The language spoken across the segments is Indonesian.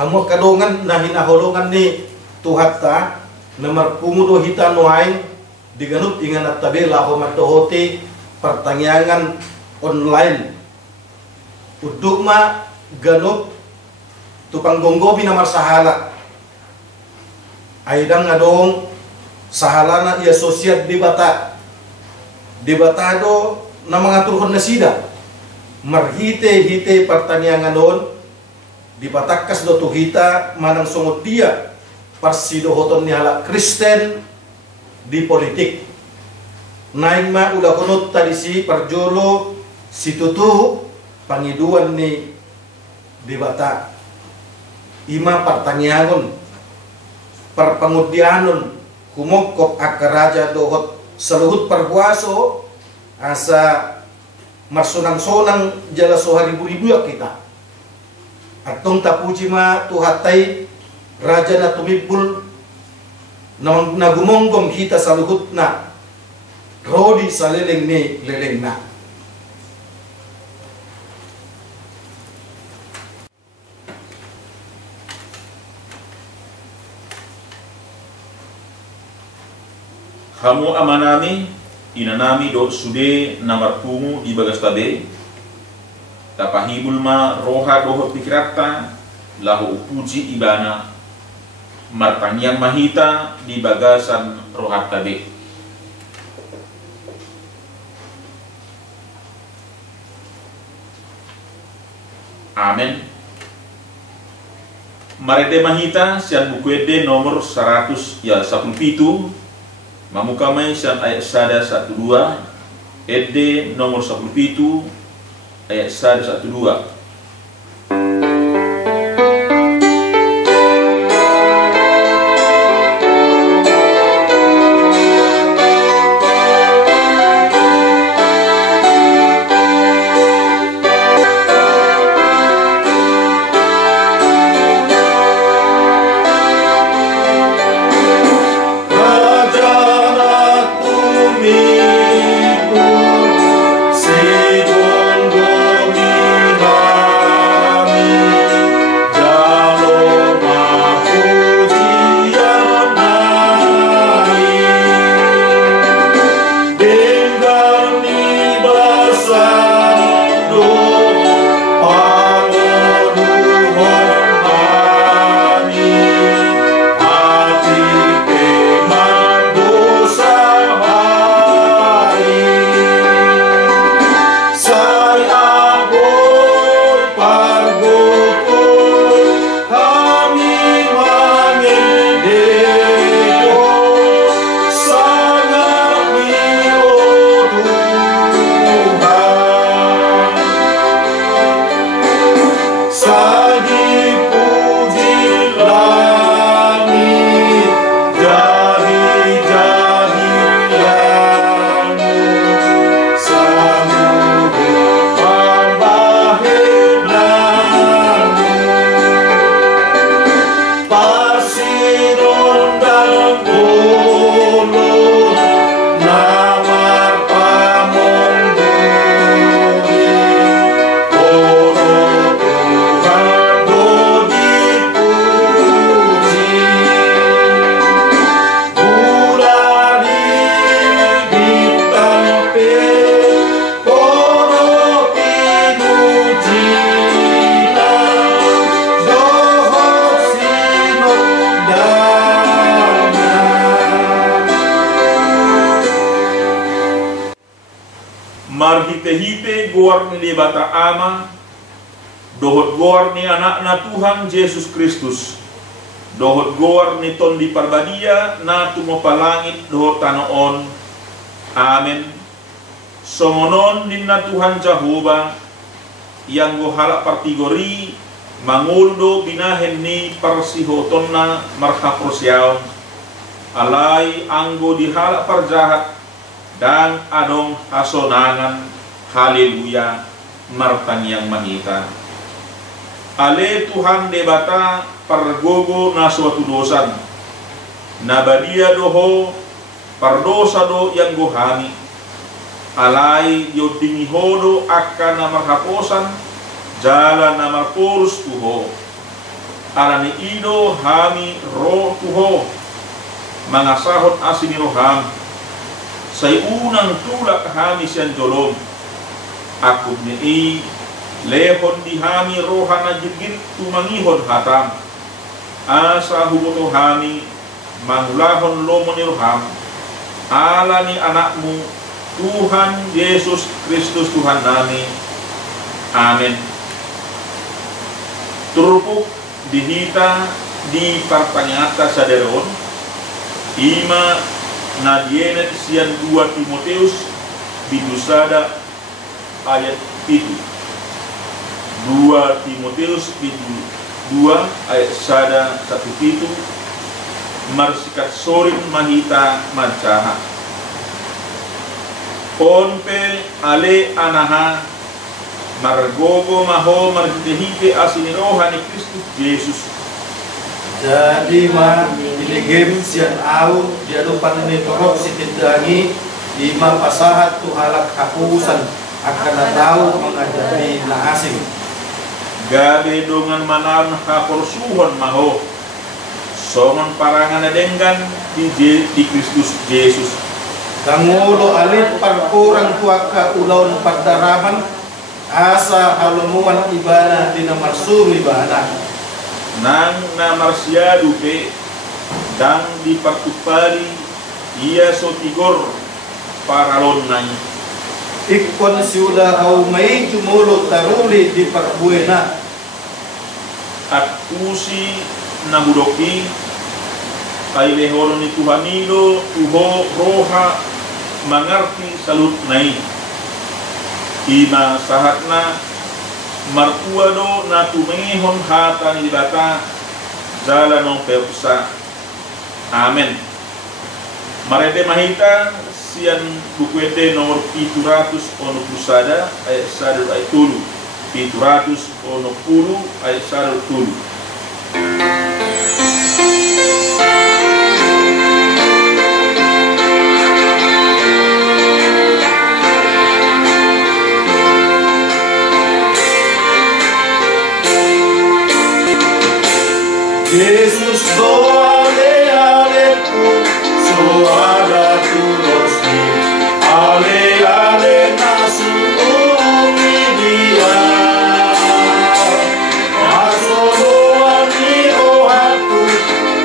Hamo kadongan na hinaholongan ni Tuhat ta namar pumudo hita nuaing diganut ingan at tabi laho matohoti pertanyaan online udugma ganut tupang gonggobi namar sahala aidang ngadong sahala na ia sosiat debatado na mengaturkan nasida marhite pertanyaan don dipatakas do tuhita manang sungot dia parsidohoton ni halak Kristen di politik naing ma udah kunut tadi si parjolo si tutu pangiduan ni debata ima pertanyaan perpengudianon kumokop akaraja dohot seluhut perpuaso asa marsunang-sonang jala sohari ribu ya kita atong tapuji ma tuhatai raja na tumibul na gumonggom kita sa luhut na rodi sa leleng ni leleng na Hamu amanami inanami do sude namar pungu di bagas tabe tapahibul ma roha doho pikirata lahu puji ibana martanyang mahita di bagasan rohat tabe amen marede mahita sian bukuede nomor 100 ya 17 mamukamay sian ayat sada 12 ede nomor 17 ayat 1-2. Marhite-hite gor ni bata ama dohot gor ni anak na Tuhan Yesus Kristus dohot gor ni ton di parbadia na tumopalangit dohot tanoon amen Songonon dinna Tuhan Jehovah yang go halak partigori manguldo binahen ni parsihotonna marhaprosyaon alai anggo dihalak parjahat dan adong hasonangan. Haleluya, martanyang mangita. Ale Tuhan debata pargogo na suatu dosan nabadia doho pardosa do yang gohami alai yodingi hodo akan namar haposan jalan namar porus tuho alani ido hami roh tuho mangasahot asini roham say unang tulak hami siyan jolom aku ni lehon dihami rohana jirgin tumangihon hatam asa huboto hami manglahon lomoni roham alani anakmu Tuhan Yesus Kristus Tuhan nami. Amin. Turupuk dihita di parpanyata saderon ima nadienet sian 2 Timoteus bidusada ayat itu 2 Timoteus 2 ayat sada 1 itu marsikat sorin mahita mancaha ponpe ale anaha margogo maho marjitehipe asiniroha ni Kristus Yesus. Jadi mah dilegem sian au diadu panene torok sitidangi lima pasahat tu halak hapusan akan tahu mengajari na asing. Gabe dongan manan haporsuhon maho songon parangan adenggan di Kristus Yesus. Kangulo alit parkurang tuaka ulaun pardaraman asa halumuan ibana dina marsum ibana nang namarsiadu pe dang di partupari ia sotigor paralon nai ikon siuda au mai jumulo taruli di parbuena at usi nabudoki ay lehoro ni Tuhanilo uho roha mangarti salut nai ima sahatna martuado na tumehon hata ni bata jalanong peusa. Amen. Marete mahita sian bukuete nomor 700 ono pusada ayat 1 ayat 7 700 ono 10 ayat 1 7. Yesus doa aleku suara tulosni ale ale nasu dia asoloani ohatu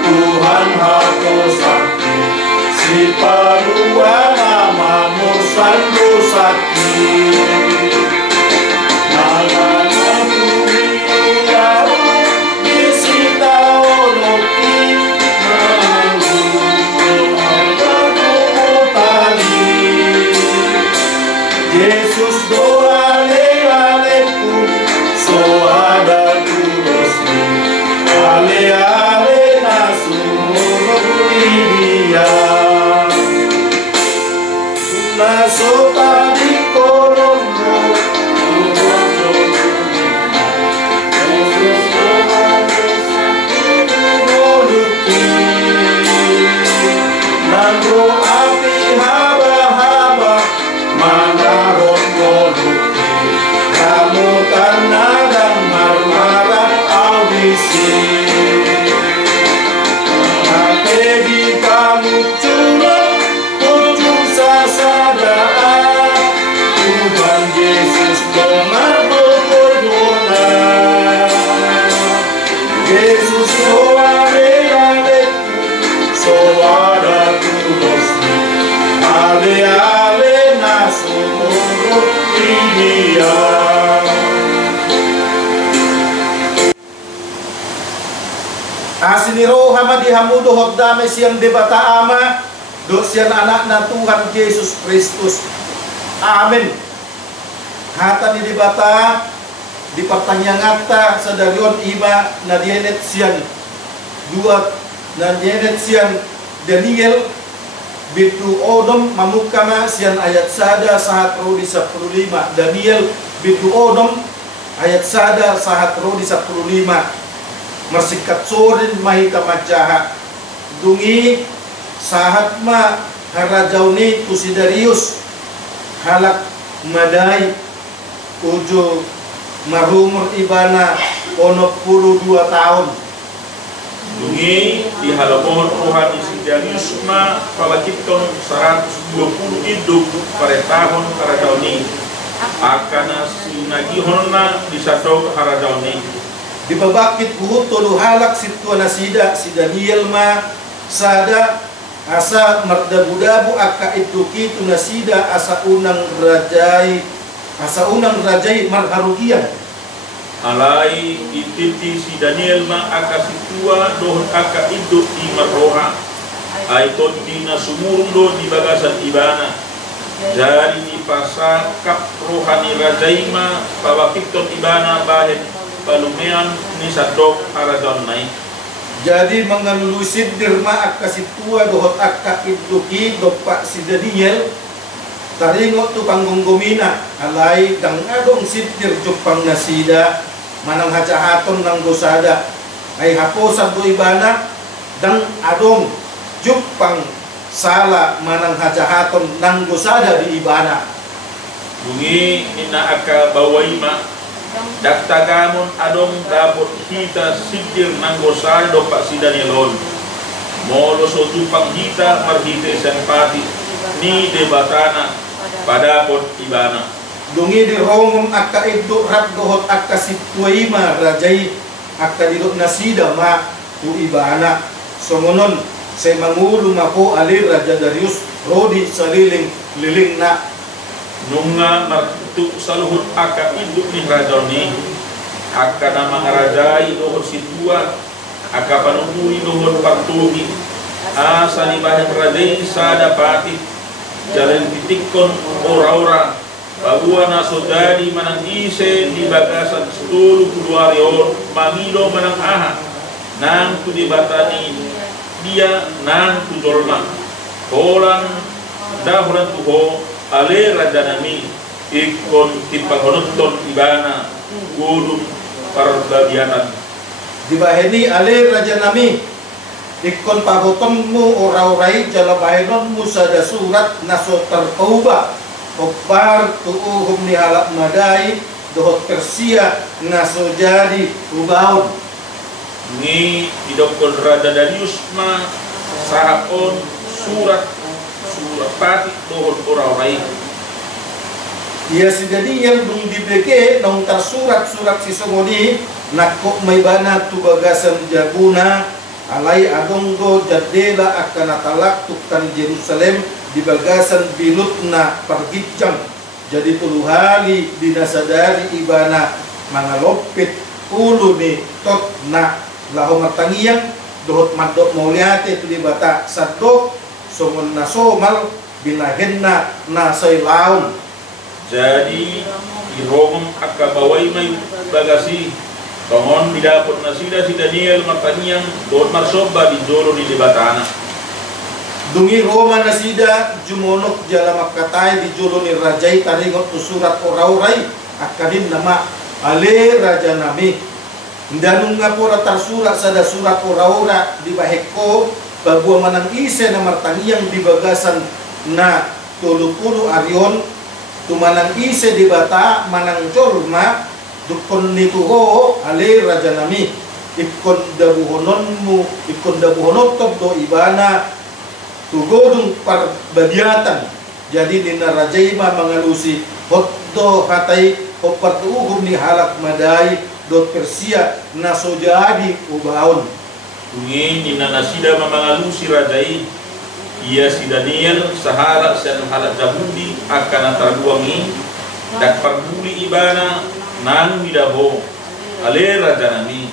Tuhan hako sakti si parua namamu sandu sakti Yesus doa aleku soada tulosni ale ale nasu dia naso tadi korono nandro api haba-haba manaron goluki kamu tanadang marmara awisi di kamu curang ujung sasadaan Tuhan Yesus benar berkorona Yesus doa aleku soada tulosni ale ale nasu dia asiniro hamadi hamudo hokdame siang debata ama do sian anak na Tuhan Yesus Kristus amin. Hata di bata di pertanyaan sadarion iba na dienet sian dua na dienet sian Daniel bitu odom mamukama sian ayat sada sahat rodi 15 Daniel bitu odom ayat sada sahat rodi 15 mersikat sorin mahita macaha dungi sahat ma harajauni Tusidarius halak madai ujo marumur ibana 82 tahun. Dungi di halaman rohani Tusidarius ma palakipton 120 hidup pada tahun Haradauni akana sinagihonna di satu Haradauni di babakit buhut tolu halak situana sida si Daniel ma sada asa mardabu-dabu akka iduki tunasida asa unang rajai marharugian alai ititi si Daniel ma aka situa dohon aka iduk di marroha aiton dina sumurundo di bagasan ibana dari di pasakap rohani rajaima pawakipton ibana bahen palumean ni sadok haradon naik. Jadi mengelusid dirma akka situa dohot akka iduki dopak si Daniel taringot tu panggungumina alai dang adong sidir jupang nasida manang hajahaton nang gosada ay haposan do ibana dang adong jupang sala manang hajahaton nang gosada di ibana bungi ina aka bawaima daktagamon adong dapot hita sidir nang gosada dopak si Danielon molo so jupang hita marhite senpati ni debatana pada pot ibana dungi di romom akka iduk rat dohot akka situima rajai akka diduk nasida ma tu ibana songonon say mangulu mako alir Raja Darius rodi saliling liling na nunga martu saluhut akka iduk ni rajoni akka nama ngarajai dohot situa akka panungui dohot partuhi asa ni bahan rajai sada pati jalan titikon ora-ora bahwa nasodari manang ise di bagasan 10 Februari mangilo manang aha nang tu dibatani dia nang tu dolma holang dahuran tuho ale rajanami ikon tipahononton ibana gudum parbabiatan dibaheni ale rajanami ikon pagotonmu ora-orai jalabahenonmu sada surat naso tertauba obar tuuhum ni halak madai dohot Persia naso jadi ubaun ni idokon Raja Darius ma sahapon surat pati dohot ora-orai ia si Daniel belum dibeke nong tersurat si somodi nakok may bana tu bagasan jaguna alai adonggo jadela akan atalak tuktan Jerusalem di bagasan bilutna pergijang jadi tuluhali dinasadari ibana mangalopit ulu ni tot na laho matangiyang dohot madok mauliate tu di bata sadok somon nasomal binahenna nasay laun jadi iromom akabawai may bagasi Tongon didapot nasida si Daniel matanyang doon marsoba di jolo ni libatana. Dungi Roma nasida jumonok jala makatay di jolo ni rajay taringot tu surat ora-oray akadin nama ale raja nami. Danung nga pora tarsurat sada surat ora-ora di baheko bagua manang ise na martangiyang di bagasan na tulu-tulu arion tumanang ise di bata manang jorma dukon nituho ale raja nami ikon dabuhononmu ikon dabuhonotob do ibana tugodung parbadiatan jadi dina rajaima mangalusi hotdo hatay hopartuhum ni halak madai do Persia naso jadi ubaon tungin dina nasida mangalusi rajai ia si Daniel sahara sian halak Yahudi akan antarguangi dak parbuli ibana nang midaho ale raja nami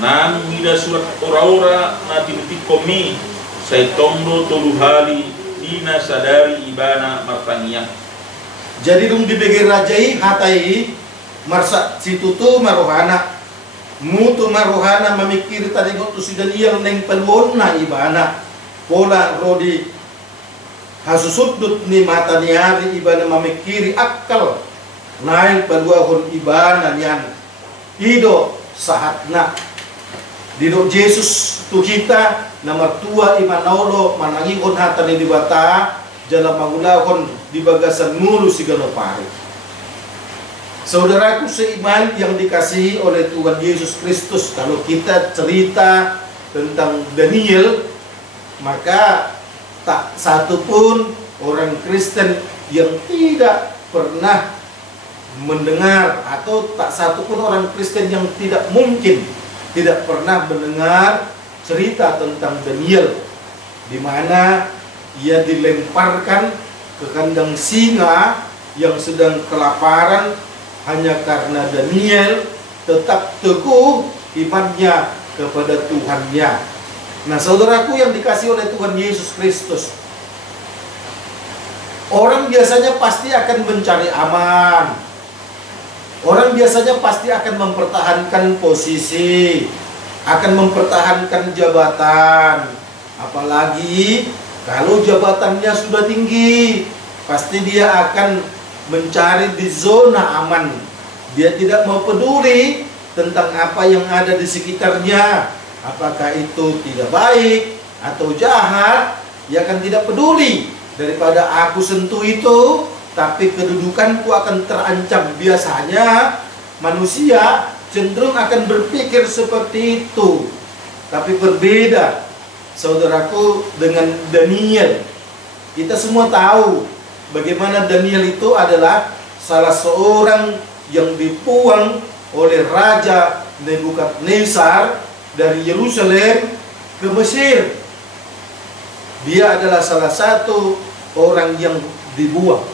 nang mida surat ora-ora na tinutikomi say tongdo toluhali dina sadari ibana martangiyang Jadi dong dibagi rajai hatai marsa situ tu marohana mutu marohana memikir tadi gotu si Daniel neng pelona ibana pola rodi hasusudut ni mata ni hari ibana memikiri akal naik peluahun ibana nian ido sahatna dido Yesus tu kita nomor tua imanaulo manangingon hata ni dibata jalan mangulahon di bagasan mulu si galopari. Saudaraku seiman yang dikasihi oleh Tuhan Yesus Kristus, kalau kita cerita tentang Daniel, maka tak satu pun orang Kristen yang tidak pernah mendengar, atau tak satu pun orang Kristen yang tidak mungkin tidak pernah mendengar cerita tentang Daniel, di mana ia dilemparkan ke kandang singa yang sedang kelaparan hanya karena Daniel tetap teguh imannya kepada Tuhannya. Nah, saudaraku yang dikasihi oleh Tuhan Yesus Kristus, orang biasanya pasti akan mencari aman. Orang biasanya pasti akan mempertahankan posisi, akan mempertahankan jabatan. Apalagi kalau jabatannya sudah tinggi, pasti dia akan mencari di zona aman. Dia tidak mau peduli tentang apa yang ada di sekitarnya. Apakah itu tidak baik atau jahat, dia akan tidak peduli. Daripada aku sentuh itu, tapi kedudukanku akan terancam. Biasanya manusia cenderung akan berpikir seperti itu. Tapi berbeda, saudaraku, dengan Daniel. Kita semua tahu bagaimana Daniel itu adalah salah seorang yang dibuang oleh Raja Nebukadnezar dari Yerusalem ke Mesir. Dia adalah salah satu orang yang dibuang.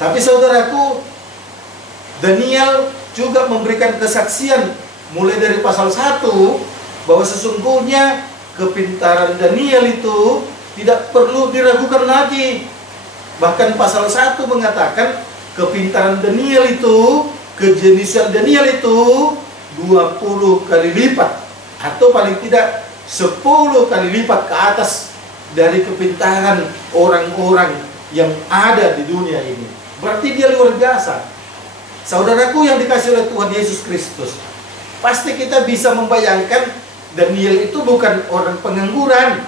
Tapi saudaraku, Daniel juga memberikan kesaksian mulai dari pasal 1 bahwa sesungguhnya kepintaran Daniel itu tidak perlu diragukan lagi. Bahkan pasal 1 mengatakan kepintaran Daniel itu, kejeniusan Daniel itu 20 kali lipat, atau paling tidak 10 kali lipat ke atas dari kepintaran orang-orang yang ada di dunia ini. Berarti dia luar biasa. Saudaraku yang dikasihi oleh Tuhan Yesus Kristus, pasti kita bisa membayangkan Daniel itu bukan orang pengangguran.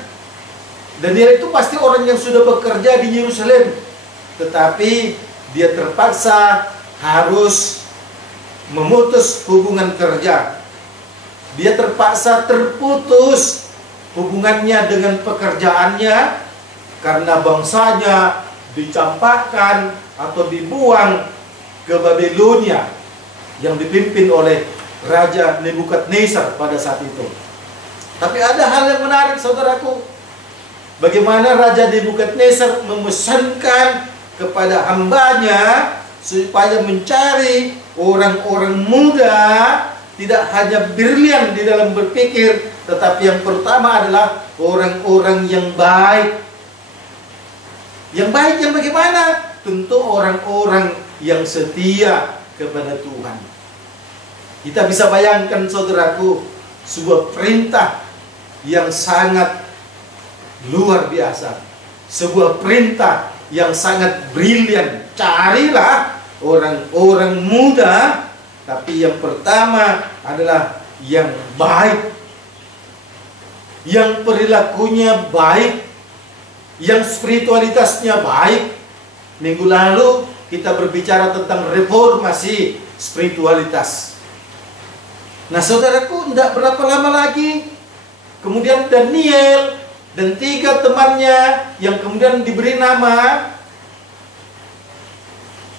Daniel itu pasti orang yang sudah bekerja di Yerusalem, tetapi dia terpaksa harus memutus hubungan kerja. Dia terpaksa terputus hubungannya dengan pekerjaannya karena bangsanya dicampakkan atau dibuang ke Babilonia yang dipimpin oleh Raja Nebukadnezar pada saat itu. Tapi ada hal yang menarik, saudaraku. Bagaimana Raja Nebukadnezar memesankan kepada hambanya supaya mencari orang-orang muda, tidak hanya brilian di dalam berpikir, tetapi yang pertama adalah orang-orang yang baik. Yang baik yang bagaimana? Tentu orang-orang yang setia kepada Tuhan. Kita bisa bayangkan, saudaraku, sebuah perintah yang sangat luar biasa, sebuah perintah yang sangat brilian. Carilah orang-orang muda, tapi yang pertama adalah yang baik, yang perilakunya baik, yang spiritualitasnya baik. Minggu lalu kita berbicara tentang reformasi spiritualitas. Nah, saudaraku, tidak berapa lama lagi kemudian Daniel dan 3 temannya yang kemudian diberi nama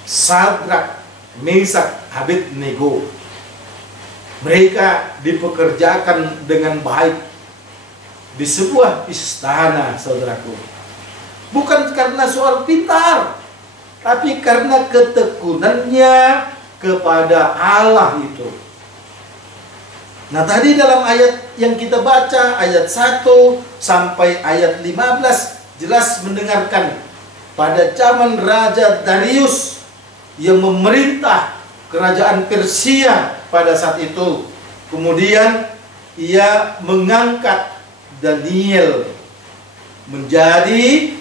Sadrak, Mesak, Abednego, mereka dipekerjakan dengan baik di sebuah istana, saudaraku. Bukan karena soal pintar, tapi karena ketekunannya kepada Allah itu. Nah, tadi dalam ayat yang kita baca, ayat 1 sampai ayat 15, jelas mendengarkan pada zaman Raja Darius yang memerintah kerajaan Persia pada saat itu. Kemudian ia mengangkat Daniel menjadi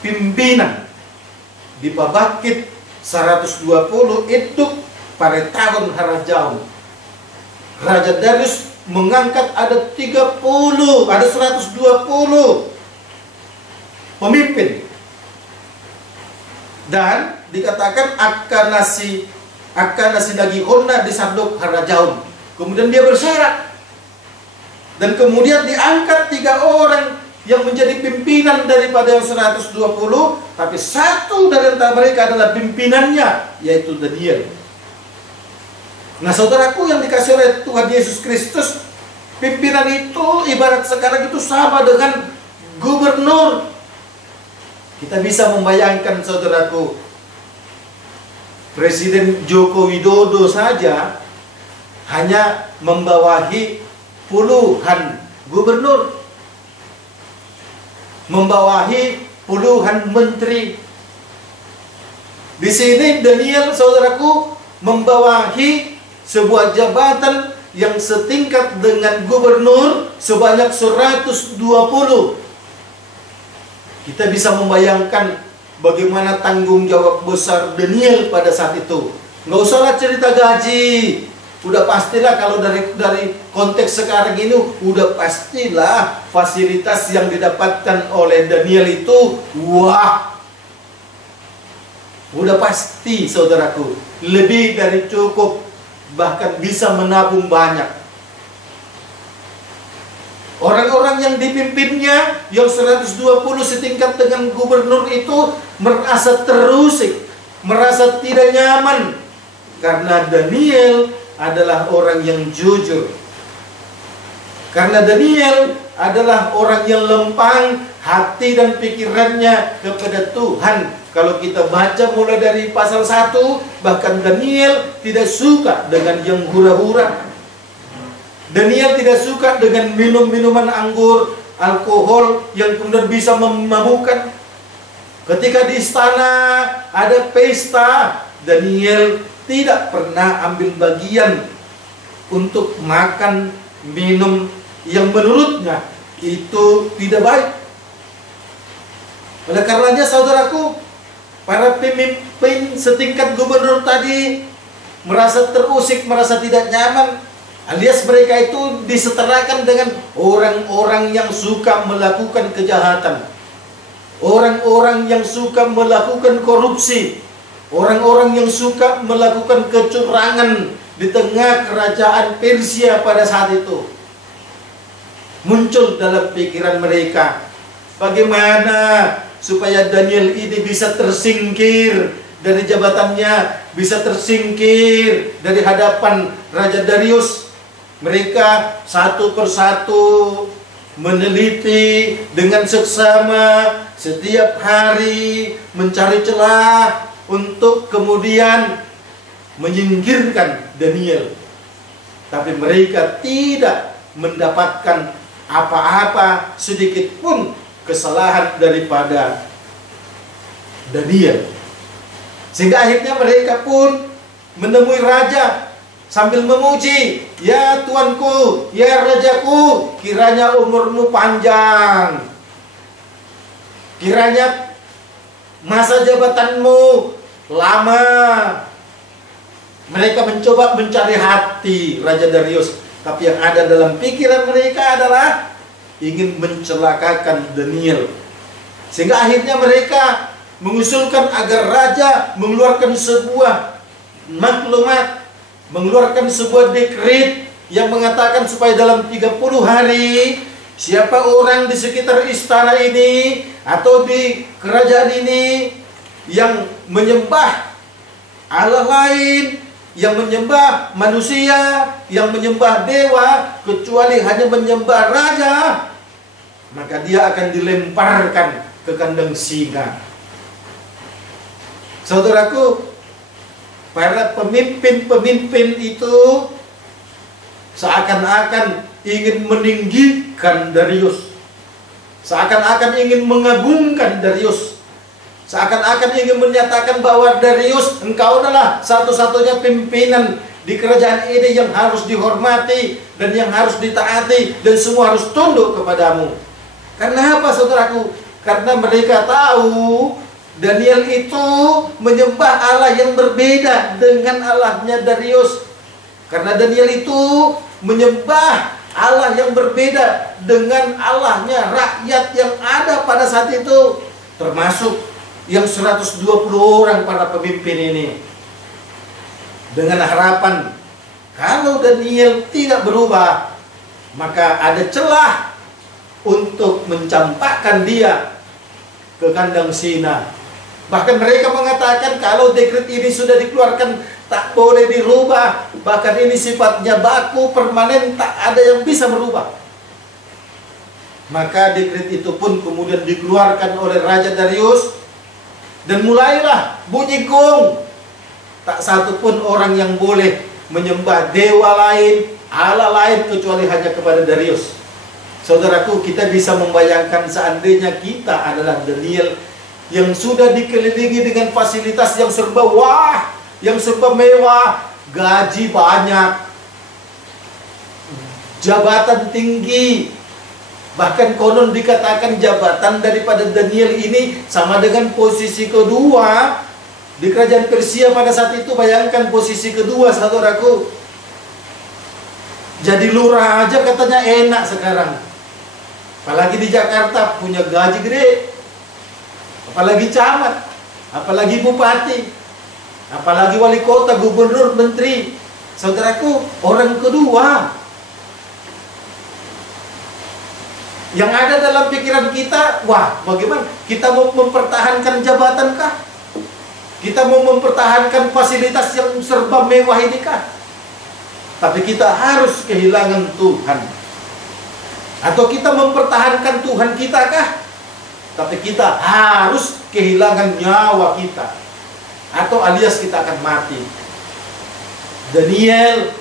pimpinan di Pabakit 120 itu pada tahun Harajaun. Raja Darius mengangkat ada 120 pemimpin. Dan dikatakan akan nasi lagi honna di Sarduk Harajaun. Kemudian dia berserak. Dan kemudian diangkat 3 orang yang menjadi pimpinan daripada yang 120, tapi satu dari antara mereka adalah pimpinannya, yaitu Daniel. Nah, saudaraku yang dikasih oleh Tuhan Yesus Kristus, pimpinan itu ibarat sekarang itu sama dengan gubernur. Kita bisa membayangkan, saudaraku, Presiden Joko Widodo saja hanya membawahi puluhan gubernur, membawahi puluhan menteri. Di sini Daniel, saudaraku, membawahi sebuah jabatan yang setingkat dengan gubernur sebanyak 120. Kita bisa membayangkan bagaimana tanggung jawab besar Daniel pada saat itu. Nggak usahlah cerita gaji. Udah pastilah kalau dari konteks sekarang ini, udah pastilah fasilitas yang didapatkan oleh Daniel itu, wah, udah pasti, saudaraku, lebih dari cukup, bahkan bisa menabung banyak. Orang-orang yang dipimpinnya, yang 120 setingkat dengan gubernur itu, merasa terusik, merasa tidak nyaman, karena Daniel adalah orang yang jujur. Karena Daniel adalah orang yang lempang hati dan pikirannya kepada Tuhan. Kalau kita baca mulai dari pasal 1, bahkan Daniel tidak suka dengan yang hura-hura. Daniel tidak suka dengan minum-minuman anggur, alkohol yang kemudian bisa memabukkan. Ketika di istana ada pesta, Daniel tidak pernah ambil bagian untuk makan, minum yang menurutnya itu tidak baik. Oleh karenanya, saudaraku, para pemimpin setingkat gubernur tadi merasa terusik, merasa tidak nyaman, alias mereka itu disetarakan dengan orang-orang yang suka melakukan kejahatan, orang-orang yang suka melakukan korupsi, orang-orang yang suka melakukan kecurangan di tengah kerajaan Persia pada saat itu. Muncul dalam pikiran mereka, bagaimana supaya Daniel ini bisa tersingkir dari jabatannya, bisa tersingkir dari hadapan Raja Darius. Mereka satu persatu meneliti dengan seksama setiap hari, mencari celah untuk kemudian menyingkirkan Daniel. Tapi mereka tidak mendapatkan apa-apa sedikit pun kesalahan daripada Daniel. Sehingga akhirnya mereka pun menemui raja sambil memuji, "Ya Tuanku, ya Rajaku, kiranya umurmu panjang, kiranya masa jabatanmu lama." Mereka mencoba mencari hati Raja Darius, tapi yang ada dalam pikiran mereka adalah ingin mencelakakan Daniel. Sehingga akhirnya mereka mengusulkan agar raja mengeluarkan sebuah maklumat, mengeluarkan sebuah dekret yang mengatakan supaya dalam 30 hari siapa orang di sekitar istana ini atau di kerajaan ini yang menyembah Allah lain, yang menyembah manusia, yang menyembah dewa, kecuali hanya menyembah raja, maka dia akan dilemparkan ke kandang singa. Saudaraku, para pemimpin-pemimpin itu seakan-akan ingin meninggikan Darius, seakan-akan ingin mengagungkan Darius, Seakan-akan ingin menyatakan bahwa Darius, engkau adalah satu-satunya pimpinan di kerajaan ini yang harus dihormati dan yang harus ditaati dan semua harus tunduk kepadamu. Karena apa, saudaraku? Karena mereka tahu Daniel itu menyembah Allah yang berbeda dengan Allahnya Darius. Karena Daniel itu menyembah Allah yang berbeda dengan Allahnya rakyat yang ada pada saat itu, termasuk yang 120 orang para pemimpin ini. Dengan harapan kalau Daniel tidak berubah, maka ada celah untuk mencampakkan dia ke kandang singa. Bahkan mereka mengatakan kalau dekret ini sudah dikeluarkan tak boleh dirubah. Bahkan ini sifatnya baku, permanen, tak ada yang bisa berubah. Maka dekret itu pun kemudian dikeluarkan oleh Raja Darius. Dan mulailah bunyi gong. Tak satu pun orang yang boleh menyembah dewa lain, Allah lain kecuali hanya kepada Darius. Saudaraku, kita bisa membayangkan seandainya kita adalah Daniel yang sudah dikelilingi dengan fasilitas yang serba wah, yang serba mewah, gaji banyak, jabatan tinggi. Bahkan konon dikatakan jabatan daripada Daniel ini sama dengan posisi kedua di kerajaan Persia pada saat itu. Bayangkan posisi kedua, saudaraku. Jadi lurah aja katanya enak sekarang. Apalagi di Jakarta punya gaji gede. Apalagi camat, apalagi bupati, apalagi wali kota, gubernur, menteri. Saudaraku, orang kedua. Yang ada dalam pikiran kita, wah, bagaimana? Kita mau mempertahankan jabatan kah? Kita mau mempertahankan fasilitas yang serba mewah ini kah? Tapi kita harus kehilangan Tuhan. Atau kita mempertahankan Tuhan kita kah? Tapi kita harus kehilangan nyawa kita. Atau alias kita akan mati. Daniel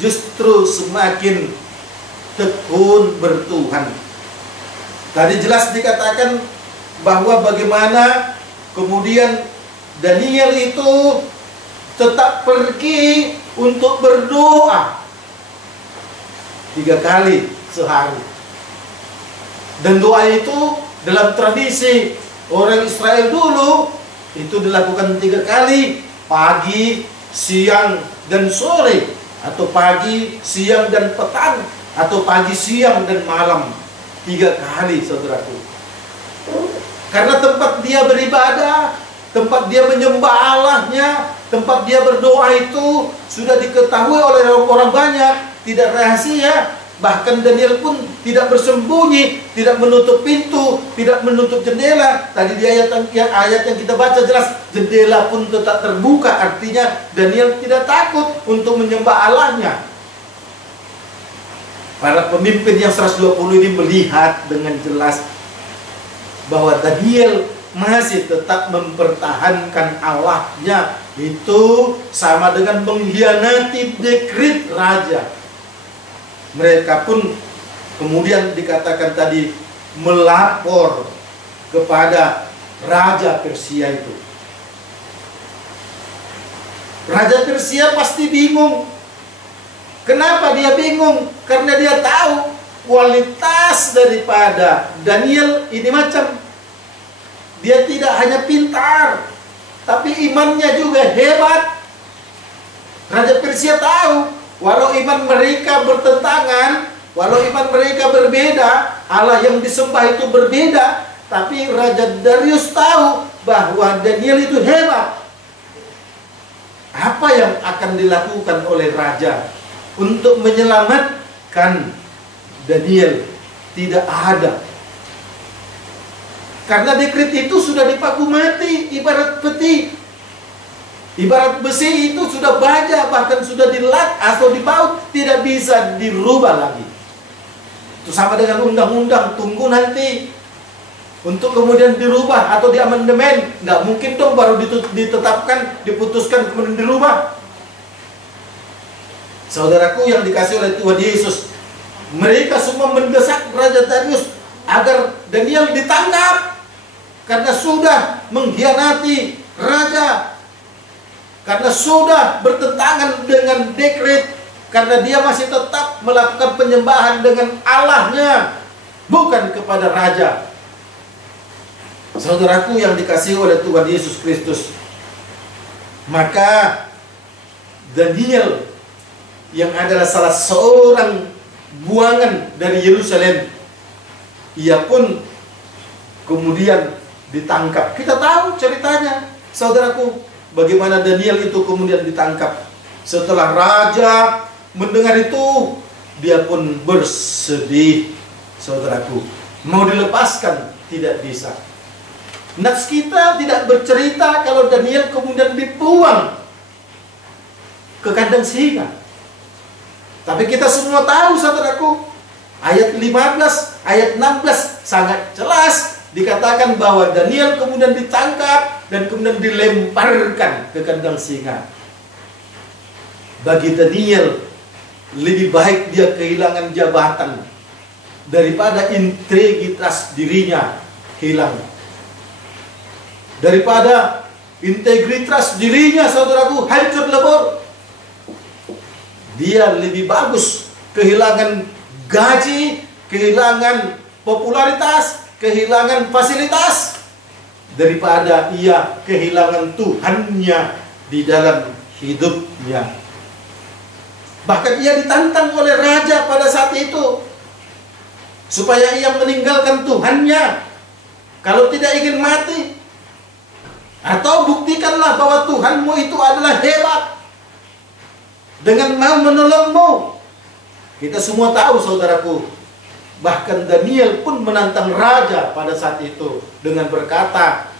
justru semakin tekun bertuhan. Tadi jelas dikatakan bahwa bagaimana kemudian Daniel itu tetap pergi untuk berdoa 3 kali sehari. Dan doa itu dalam tradisi orang Israel dulu itu dilakukan 3 kali, pagi, siang, dan sore, atau pagi, siang, dan petang, atau pagi, siang, dan malam. 3 kali, saudaraku. Karena tempat dia beribadah, tempat dia menyembah Allahnya, tempat dia berdoa itu sudah diketahui oleh orang banyak, tidak rahasia. Bahkan Daniel pun tidak bersembunyi, tidak menutup pintu, tidak menutup jendela. Tadi di ayat yang kita baca jelas, jendela pun tetap terbuka. Artinya Daniel tidak takut untuk menyembah Allahnya. Para pemimpin yang 120 ini melihat dengan jelas bahwa Daniel masih tetap mempertahankan Allahnya. Itu sama dengan mengkhianati dekret raja. Mereka pun kemudian dikatakan tadi melapor kepada Raja Persia itu. Raja Persia pasti bingung. Kenapa dia bingung? Karena dia tahu kualitas daripada Daniel ini macam. Dia tidak hanya pintar, tapi imannya juga hebat. Raja Persia tahu, walau iman mereka bertentangan, walau iman mereka berbeda, Allah yang disembah itu berbeda, tapi Raja Darius tahu bahwa Daniel itu hebat. Apa yang akan dilakukan oleh raja untuk menyelamatkan Daniel? Tidak ada. Karena dekret itu sudah dipaku mati, ibarat peti. Ibarat besi itu sudah baja, bahkan sudah dilat atau dibaut, tidak bisa dirubah lagi. Itu sama dengan undang-undang, tunggu nanti untuk kemudian dirubah atau diamandemen. Nggak mungkin dong baru ditetapkan, diputuskan kemudian dirubah. Saudaraku yang dikasih oleh Tuhan Yesus, mereka semua mendesak Raja Darius agar Daniel ditangkap. karena sudah mengkhianati raja, karena sudah bertentangan dengan dekret, karena dia masih tetap melakukan penyembahan dengan Allahnya, bukan kepada raja. Saudaraku yang dikasihi oleh Tuhan Yesus Kristus, maka Daniel yang adalah salah seorang buangan dari Yerusalem, ia pun kemudian ditangkap. Kita tahu ceritanya, saudaraku, bagaimana Daniel itu kemudian ditangkap. Setelah raja mendengar itu, dia pun bersedih, saudaraku. Mau dilepaskan, tidak bisa. Nats kita tidak bercerita kalau Daniel kemudian dibuang ke kandang singa. Tapi kita semua tahu, saudaraku, ayat 15, ayat 16 sangat jelas dikatakan bahwa Daniel kemudian ditangkap dan kemudian dilemparkan ke kandang singa. Bagi Daniel, lebih baik dia kehilangan jabatan daripada integritas dirinya hilang. Daripada integritas dirinya, saudaraku, hancur lebur. Dia lebih bagus kehilangan gaji, kehilangan popularitas, kehilangan fasilitas, daripada ia kehilangan Tuhannya di dalam hidupnya. Bahkan ia ditantang oleh raja pada saat itu supaya ia meninggalkan Tuhannya kalau tidak ingin mati, atau buktikanlah bahwa Tuhanmu itu adalah hebat dengan mau menolongmu. Kita semua tahu, saudaraku, bahkan Daniel pun menantang raja pada saat itu dengan berkata,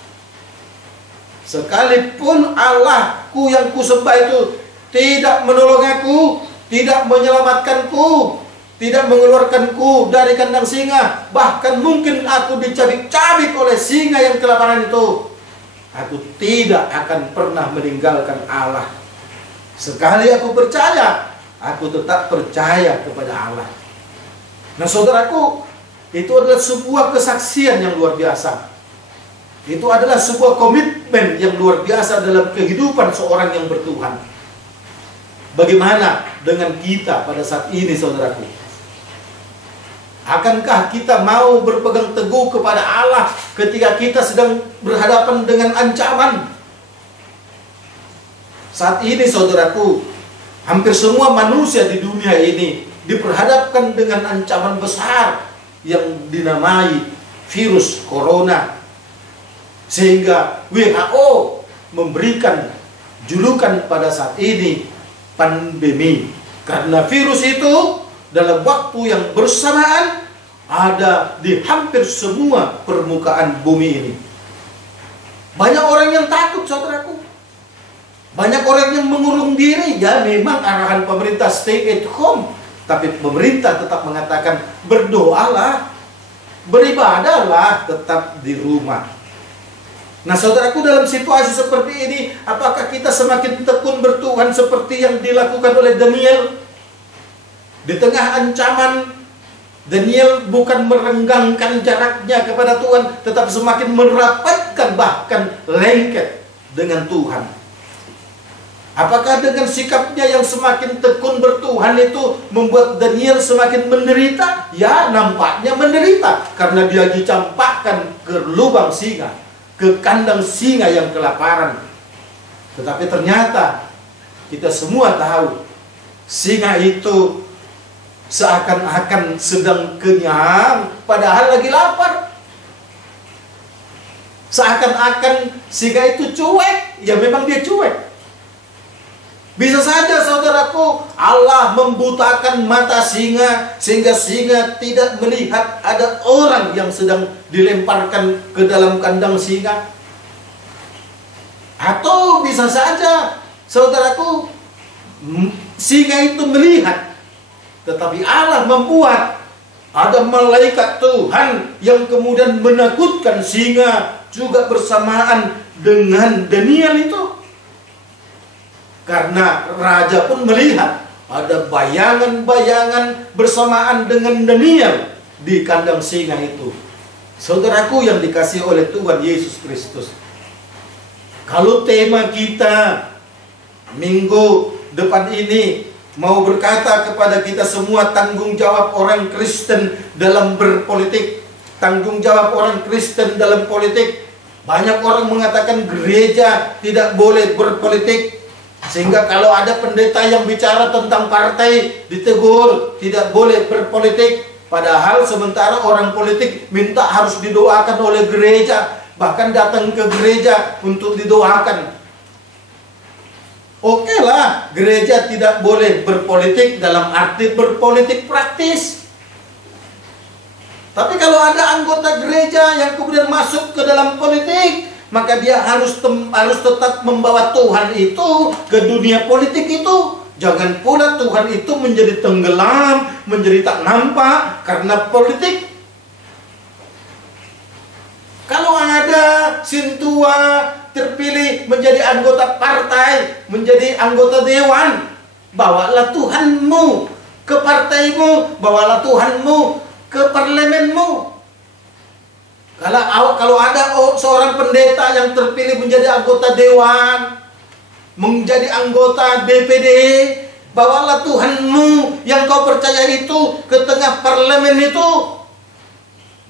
sekalipun Allahku yang kusembah itu tidak menolong aku, tidak menyelamatkanku, tidak mengeluarkanku dari kandang singa, bahkan mungkin aku dicabik-cabik oleh singa yang kelaparan itu, aku tidak akan pernah meninggalkan Allah. Sekali aku percaya, aku tetap percaya kepada Allah. Nah, saudaraku, itu adalah sebuah kesaksian yang luar biasa. Itu adalah sebuah komitmen yang luar biasa dalam kehidupan seorang yang bertuhan. Bagaimana dengan kita pada saat ini, saudaraku? Akankah kita mau berpegang teguh kepada Allah ketika kita sedang berhadapan dengan ancaman? Saat ini, saudaraku, hampir semua manusia di dunia ini diperhadapkan dengan ancaman besar yang dinamai virus corona, sehingga WHO memberikan julukan pada saat ini pandemi, karena virus itu dalam waktu yang bersamaan ada di hampir semua permukaan bumi ini. Banyak orang yang takut, saudaraku. Banyak orang yang mengurung diri. Ya, memang arahan pemerintah stay at home, tapi pemerintah tetap mengatakan berdoalah, beribadahlah, tetap di rumah. Nah, saudaraku, dalam situasi seperti ini, apakah kita semakin tekun bertuhan seperti yang dilakukan oleh Daniel? Di tengah ancaman, Daniel bukan merenggangkan jaraknya kepada Tuhan, tetap semakin merapatkan, bahkan lengket dengan Tuhan. Apakah dengan sikapnya yang semakin tekun bertuhan itu membuat Daniel semakin menderita? Ya, nampaknya menderita, karena dia dicampakkan ke lubang singa, ke kandang singa yang kelaparan. Tetapi ternyata kita semua tahu, singa itu seakan-akan sedang kenyang, padahal lagi lapar. Seakan-akan singa itu cuek, ya memang dia cuek. Bisa saja, saudaraku, Allah membutakan mata singa sehingga singa tidak melihat ada orang yang sedang dilemparkan ke dalam kandang singa. Atau bisa saja, saudaraku, singa itu melihat, tetapi Allah membuat ada malaikat Tuhan yang kemudian menakutkan singa juga bersamaan dengan Daniel itu. Karena raja pun melihat ada bayangan-bayangan bersamaan dengan Daniel di kandang singa itu. Saudaraku yang dikasihi oleh Tuhan Yesus Kristus, kalau tema kita minggu depan ini mau berkata kepada kita semua tanggung jawab orang Kristen dalam berpolitik, tanggung jawab orang Kristen dalam politik. Banyak orang mengatakan gereja tidak boleh berpolitik, sehingga kalau ada pendeta yang bicara tentang partai ditegur tidak boleh berpolitik. Padahal sementara orang politik minta harus didoakan oleh gereja, bahkan datang ke gereja untuk didoakan. Oke lah, gereja tidak boleh berpolitik dalam arti berpolitik praktis. Tapi kalau ada anggota gereja yang kemudian masuk ke dalam politik, maka dia harus tetap membawa Tuhan itu ke dunia politik itu. Jangan pula Tuhan itu menjadi tenggelam, menjadi tak nampak karena politik. Kalau ada sintua terpilih menjadi anggota partai, menjadi anggota dewan, bawalah Tuhanmu ke partaimu, bawalah Tuhanmu ke parlemenmu. Kalau ada seorang pendeta yang terpilih menjadi anggota dewan, menjadi anggota DPD, bawalah Tuhanmu yang kau percaya itu ke tengah parlemen itu.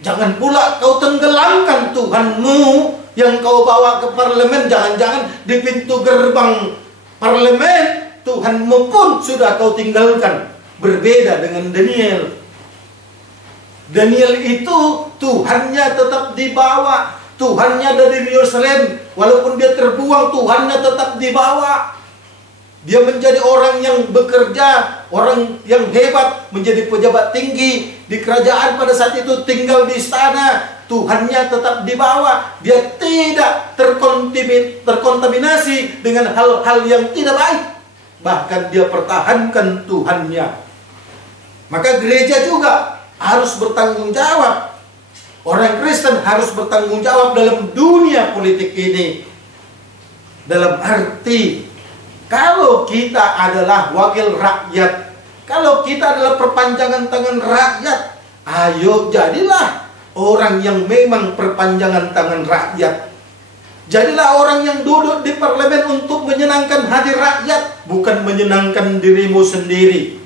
Jangan pula kau tenggelamkan Tuhanmu yang kau bawa ke parlemen. Jangan-jangan di pintu gerbang parlemen Tuhanmu pun sudah kau tinggalkan. Berbeda dengan Daniel. Daniel itu Tuhannya tetap dibawa. Tuhannya dari Yerusalem, walaupun dia terbuang, Tuhannya tetap dibawa. Dia menjadi orang yang bekerja, orang yang hebat, menjadi pejabat tinggi di kerajaan pada saat itu, tinggal di istana. Tuhannya tetap dibawa. Dia tidak terkontaminasi dengan hal-hal yang tidak baik. Bahkan dia pertahankan Tuhannya. Maka gereja juga harus bertanggung jawab. Orang Kristen harus bertanggung jawab dalam dunia politik ini. Dalam arti, kalau kita adalah wakil rakyat, kalau kita adalah perpanjangan tangan rakyat, ayo jadilah orang yang memang perpanjangan tangan rakyat. Jadilah orang yang duduk di parlemen untuk menyenangkan hati rakyat, bukan menyenangkan dirimu sendiri.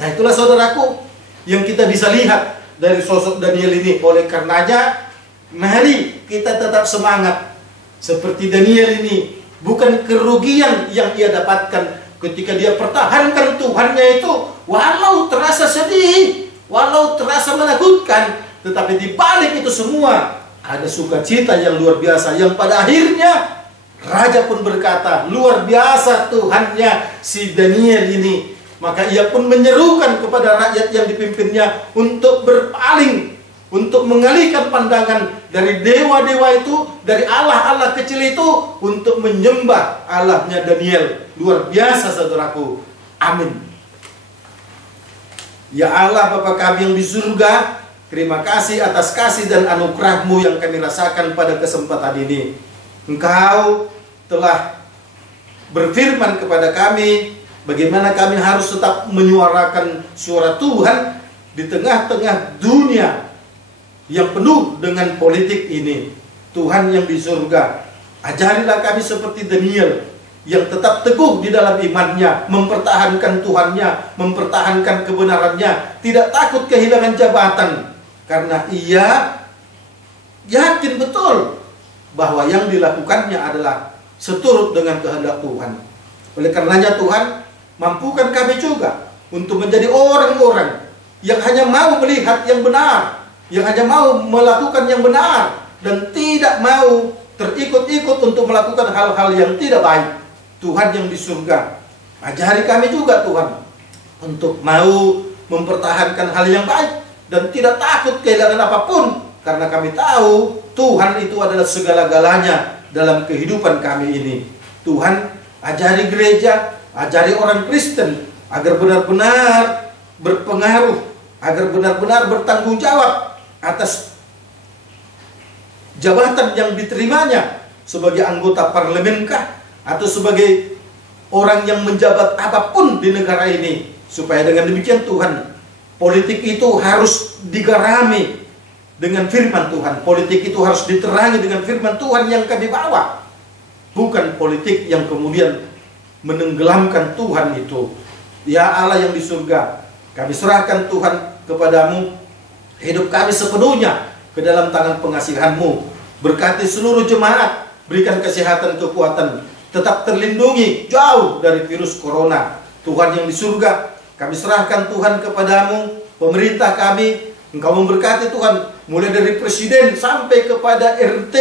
Nah, itulah saudaraku yang kita bisa lihat dari sosok Daniel ini. Oleh karenanya, mari kita tetap semangat seperti Daniel ini. Bukan kerugian yang ia dapatkan ketika dia pertahankan Tuhannya itu, walau terasa sedih, walau terasa menakutkan, tetapi di balik itu semua ada sukacita yang luar biasa, yang pada akhirnya raja pun berkata, luar biasa Tuhannya si Daniel ini. Maka ia pun menyerukan kepada rakyat yang dipimpinnya untuk berpaling, untuk mengalihkan pandangan dari dewa-dewa itu, dari Allah-Allah kecil itu, untuk menyembah Allahnya Daniel. Luar biasa saudaraku. Amin. Ya Allah Bapa kami yang di surga, terima kasih atas kasih dan anugerah-Mu yang kami rasakan pada kesempatan ini. Engkau telah berfirman kepada kami bagaimana kami harus tetap menyuarakan suara Tuhan di tengah-tengah dunia yang penuh dengan politik ini. Tuhan yang di surga, ajarilah kami seperti Daniel yang tetap teguh di dalam imannya, mempertahankan Tuhannya, mempertahankan kebenarannya, tidak takut kehilangan jabatan, karena ia yakin betul bahwa yang dilakukannya adalah seturut dengan kehendak Tuhan. Oleh karenanya Tuhan, mampukan kami juga untuk menjadi orang-orang yang hanya mau melihat yang benar, yang hanya mau melakukan yang benar, dan tidak mau terikut-ikut untuk melakukan hal-hal yang tidak baik. Tuhan yang di surga, ajari kami juga Tuhan untuk mau mempertahankan hal yang baik dan tidak takut kehilangan apapun, karena kami tahu Tuhan itu adalah segala-galanya dalam kehidupan kami ini. Tuhan, ajari gereja, ajari orang Kristen agar benar-benar berpengaruh, agar benar-benar bertanggung jawab atas jabatan yang diterimanya sebagai anggota parlemenkah atau sebagai orang yang menjabat apapun di negara ini. Supaya dengan demikian Tuhan, politik itu harus digarami dengan firman Tuhan. Politik itu harus diterangi dengan firman Tuhan yang kami bawa, bukan politik yang kemudian menenggelamkan Tuhan itu. Ya Allah yang di surga, kami serahkan Tuhan kepadamu hidup kami sepenuhnya ke dalam tangan pengasihan-Mu. Berkati seluruh jemaat, berikan kesehatan, kekuatan, tetap terlindungi jauh dari virus corona. Tuhan yang di surga, kami serahkan Tuhan kepadamu, pemerintah kami, Engkau memberkati Tuhan, mulai dari presiden sampai kepada RT,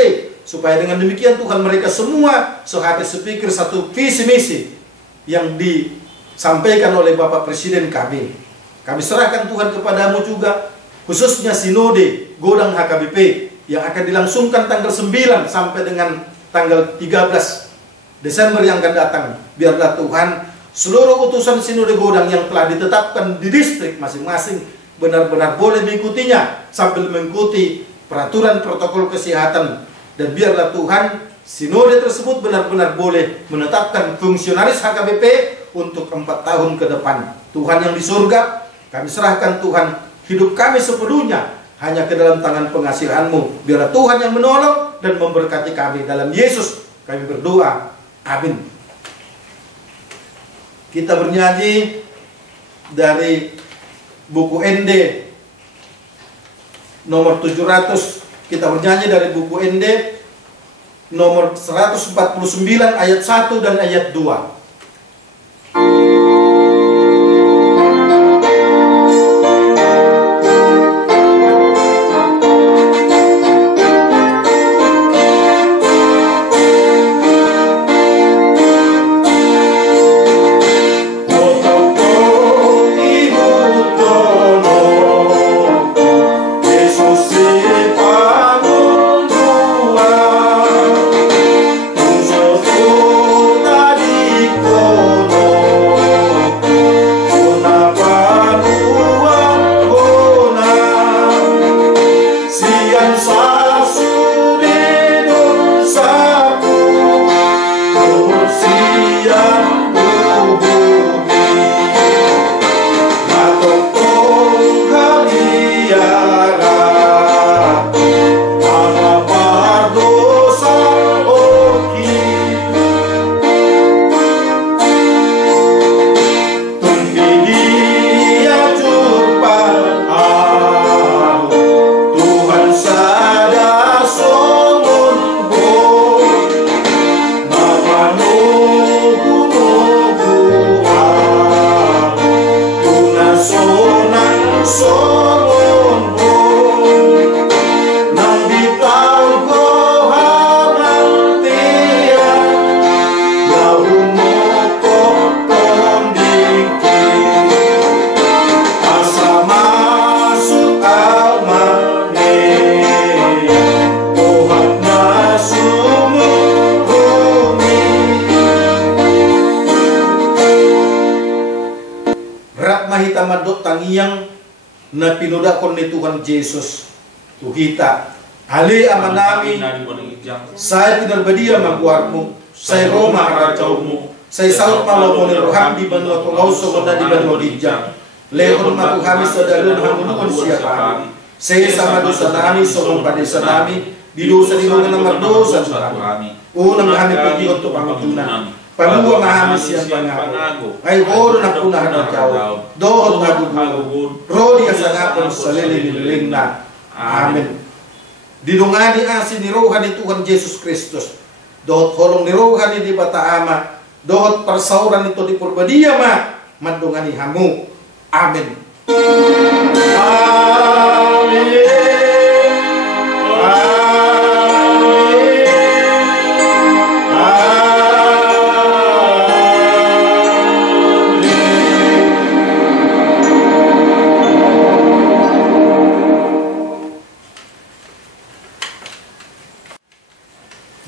supaya dengan demikian Tuhan mereka semua sehati sepikir, satu visi misi yang disampaikan oleh Bapak Presiden kami. Kami serahkan Tuhan kepadamu juga, khususnya sinode Godang HKBP yang akan dilangsungkan tanggal 9 sampai dengan tanggal 13 Desember yang akan datang. Biarlah Tuhan seluruh utusan sinode Godang yang telah ditetapkan di distrik masing-masing benar-benar boleh mengikutinya sambil mengikuti peraturan protokol kesehatan. Dan biarlah Tuhan sinode tersebut benar-benar boleh menetapkan fungsionaris HKBP untuk 4 tahun ke depan. Tuhan yang di surga, kami serahkan Tuhan hidup kami sepenuhnya hanya ke dalam tangan pengasihan-Mu. Biarlah Tuhan yang menolong dan memberkati kami. Dalam Yesus kami berdoa. Amin. Kita bernyanyi dari buku ND nomor 700. Kita bernyanyi dari buku ND nomor 149 ayat 1 dan ayat 2. Yang na pinudakon ni Tuhan Yesus tuhita ali amanami saya pinarbadia magwarmo saya Roma aracawmo saya saut malomoni roham di banwa tolauso na di banwa gijang lehon makuhami sa dalun hamunukon siya kami saya sama dosa nami somong padesa nami di dosa di mga namardosa kami unang kami pergi untuk pangutunan Paluwa mahami siyang pangago ay horo na punahan ng tao doon nagugun rodi asanapon sa lililing na. Amen. Dinungani asin ni Rohan ni Tuhan Yesus Kristus dohot holong ni Rohan ni di Bataama dohot parsauran ito di Purbadia ma mandungani hamu. Amen. Amen.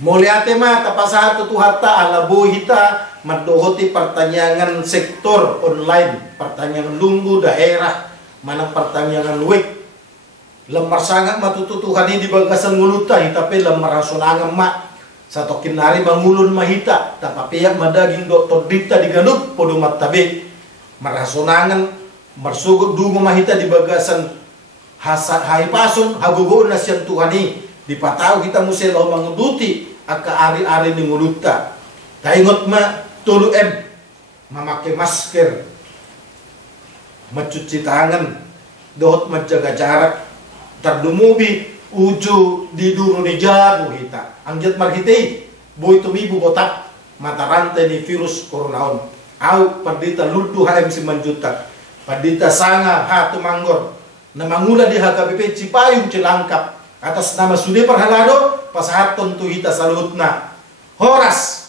Muliate ma tapasato tuhata alabo hita madohoti pertanyaan sektor online, pertanyaan lunggu daerah, mana pertanyaan web. Lemar sangat matututuhan ini di bagasan nguluta hitape lemar rasunangan ma satu kinari mangulun mahita tapapiak madaging doktor dita diganut podo matabe marasonangan marsugot dungo mahita di bagasan hai pason hagogo na siyan tuhani dipataw kita musi lo menguduti aka ari-ari ni ngulutta taingot ma tulu memakai masker, mencuci tangan, dohot menjaga jarak, terdumubi uju di duru ni jabu kita angjat marhitei boy tumibu botak mata rantai ni virus corona au pardita ludu HM Simanjuntak pardita sanga hatu manggor na mangula di HKBP Cipayung Cilangkap atas nama Sude Perhalado pasahaton tu hita salutna horas